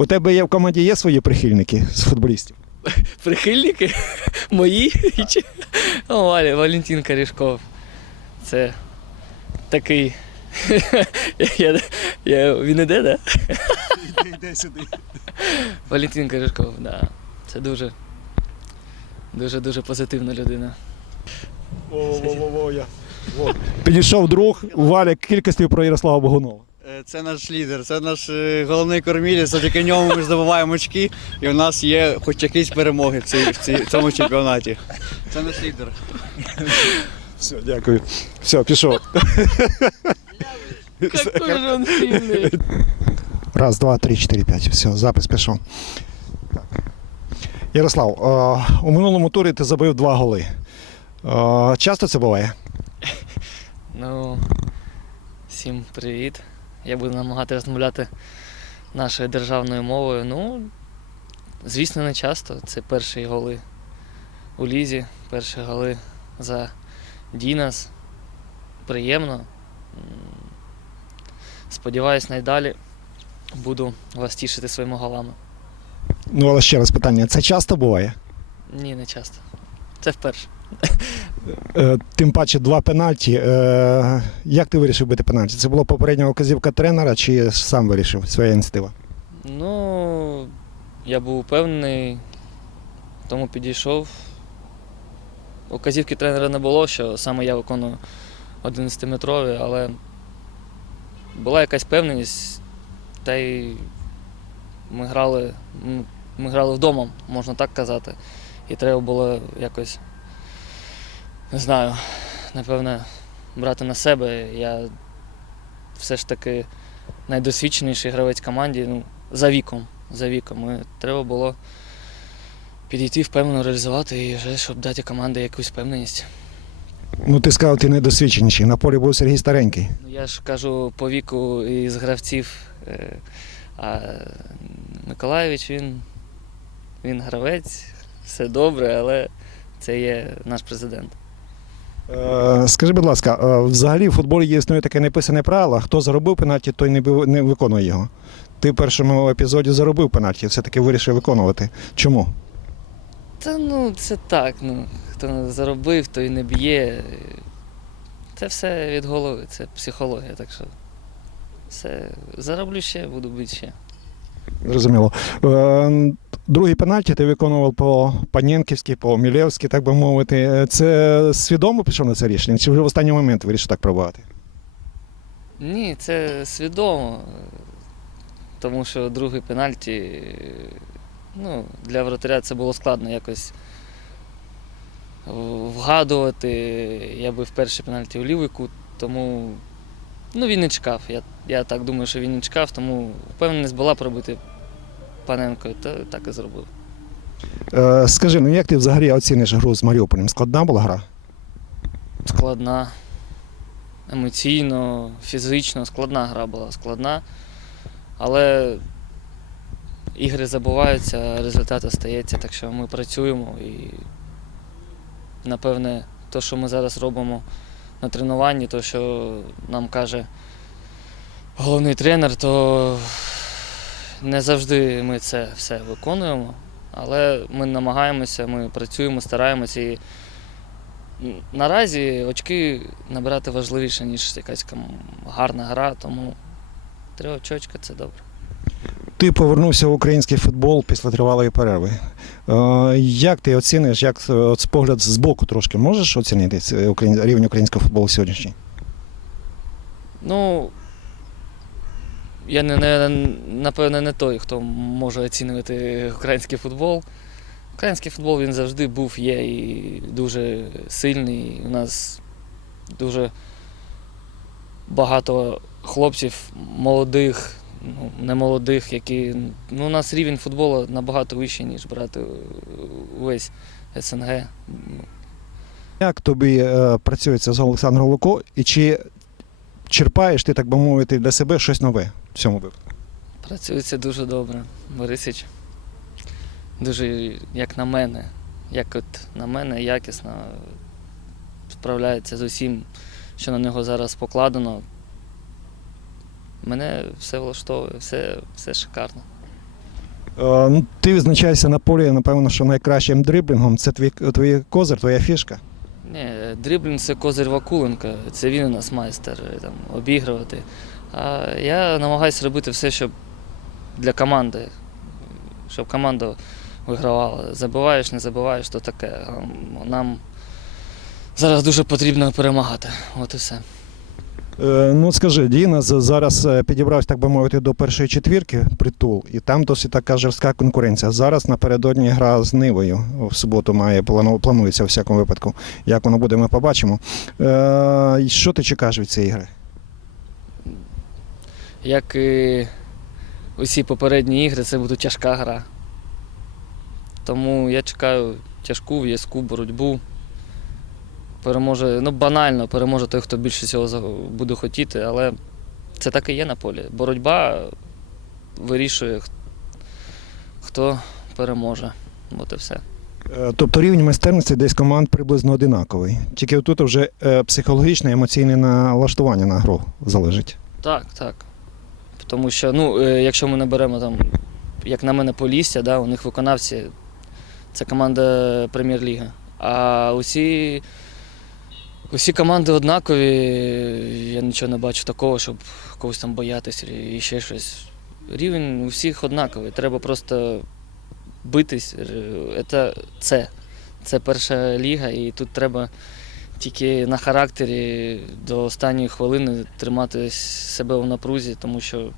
У тебе є в команді є свої прихильники з футболістів? Прихильники мої. О, Валя, Валентин Корішков. Це такий. я, я, він іде, да? Йде сюди. Валентин Корішков, да. Це дуже. Дуже дуже позитивна людина. О, я. Підійшов друг, Валя кількістю про Ярослава Богунова. Це наш лідер, це наш е, головний кормілець. Завдяки ньому ми здобуваємо очки, і у нас є хоч якісь перемоги в, цій, в, цій, в цьому чемпіонаті. Це наш лідер. Все, дякую. Все, пішов. Какой же он сильний. Раз, два, три, чотири, п'ять. Все, запис пішов. Так. Ярослав, е, у минулому турі ти забив два голи. Е, часто це буває? Ну, всім привіт. Я буду намагатися розмовляти нашою державною мовою. Ну, звісно, не часто. Це перші голи у Лізі, перші голи за Дінас. Приємно. Сподіваюсь, найдалі буду вас тішити своїми голами. Ну, але ще раз питання: це часто буває? Ні, не часто. Це вперше. Е, Тим паче два пенальті. Е, Як ти вирішив бити пенальті? Це була попередня указівка тренера чи сам вирішив своя ініціатива? Ну, я був упевнений, тому підійшов. Указівки тренера не було, що саме я виконую 11-метрові, але була якась певненість, та й ми грали, ми грали вдома, можна так казати. І треба було якось, не знаю, напевне, брати на себе. Я все ж таки найдосвідченіший гравець команді. Ну, за віком. За віком. І треба було підійти впевнено реалізувати і вже, щоб дати команді якусь впевненість. Ну, ти сказав, ти недосвідченіший. На полі був Сергій Старенький. Ну, я ж кажу по віку із гравців. е, А Миколаєвич він, він гравець, все добре, але це є наш президент. Е, Скажи, будь ласка, е, взагалі в футболі є існує таке неписане правило, хто заробив пенальті, той не, виконує його. Ти в першому епізоді заробив пенальті, все-таки вирішив виконувати. Чому? Та ну це так, ну хто не заробив, той не б'є. Це все від голови, це психологія, так що все зароблю ще, буду бити ще. Зрозуміло. Е, Другий пенальті ти виконував по Панєнківськи, по Мілєвськи, так би мовити. Це свідомо пішов на це рішення? Чи вже в останній момент вирішив так пробувати? Ні, це свідомо. Тому що другий пенальті, ну, для вратаря це було складно якось вгадувати. Я бив перший пенальті у лівий кут, тому ну, він не чекав. Я, я так думаю, що він не чекав, тому впевненість була пробити паненкою, то так і зробив. Е, Скажи, ну як ти взагалі оціниш гру з Маріуполем? Складна була гра? складна, емоційно, фізично, складна гра була, складна. Але ігри забуваються, результат остається, так що ми працюємо і напевне, те, що ми зараз робимо на тренуванні, то, що нам каже головний тренер, то не завжди ми це все виконуємо. Але ми намагаємося, ми працюємо, стараємося і Наразі очки набирати важливіше, ніж якась гарна гра, тому три очочка це добре. Ти повернувся в український футбол після тривалої перерви. Е, Як ти оціниш, як е, з погляд з боку трошки можеш оцінити рівень українського футболу сьогоднішній? Ну, я не, не, напевне не той, хто може оцінювати український футбол. Український футбол він завжди був, є і дуже сильний. У нас дуже багато хлопців молодих, ну, не молодих, які. Ну, у нас рівень футболу набагато вищий, ніж брати увесь СНГ. Як тобі е, працюється з Олександром Луко і чи черпаєш ти, так би мовити, для себе щось нове в цьому випадку? Працюється дуже добре. Борисич дуже, як на мене, як от на мене, якісно справляється з усім, що на нього зараз покладено. Мене все влаштовує, все, все шикарно. Е, ну, ти відзначаєшся на полі, напевно, що найкращим дриблінгом. Це твій, твій козир, твоя фішка. Ні, дриблінг це козир Вакуленка, це він у нас майстер е, там, обігрувати. А я намагаюся робити все, щоб для команди, щоб команда вигравала. Забиваєш, не забиваєш, то таке. Нам зараз дуже потрібно перемагати. От і все. Е, ну скажи, Діна зараз е, підібрався, так би мовити, до першої четвірки притул, і там досить така жорстка конкуренція. Зараз напередодні гра з Нивою в суботу має планується у всякому випадку. Як воно буде, ми побачимо. Е, що ти чекаєш від цієї гри? Як і усі попередні ігри, це буде тяжка гра. Тому я чекаю тяжку, в'язку боротьбу. Переможе, ну банально, переможе той, хто більше цього буде хотіти, але це так і є на полі. Боротьба вирішує, хто переможе. От і все. Е, Тобто рівень майстерності десь команд приблизно одинаковий. Тільки тут вже е, психологічне, емоційне налаштування на гру залежить. Так, так. Тому що, ну, е, якщо ми не беремо там, як на мене, Полісся, да, у них виконавці це команда Прем'єр-ліги. А усі, усі команди однакові. Я нічого не бачу такого, щоб когось там боятися і ще щось. Рівень у всіх однаковий. Треба просто битись. Е, Це, це. це перша ліга, і тут треба тільки на характері до останньої хвилини тримати себе в напрузі, тому що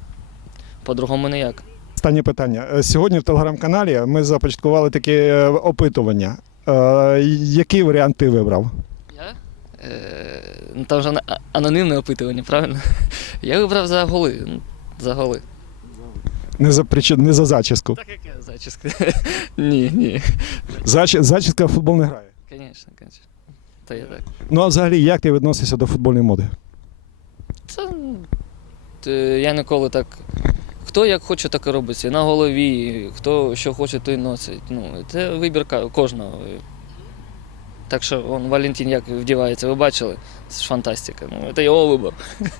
по-другому ніяк. Останнє питання. Е, Сьогодні в телеграм-каналі ми започаткували таке е, опитування. Який варіант ти вибрав? Е, ну, там а- анонімне опитування, правильно? Я вибрав за голи. ну, За голи. Не за причин, не за зачіску. Так як я зачіска. ні, ні. Зач, зачіска в футбол не грає. Звісно, звісно. Та я так. Ну а взагалі, як ти відносишся до футбольної моди? Це, ну, я ніколи так. Хто як хоче, так і робиться. І на голові, хто що хоче, той носить. Ну, це вибір ка- кожного. Так що он, Валентин як вдівається, ви бачили? Це ж фантастика. Ну, це його вибір.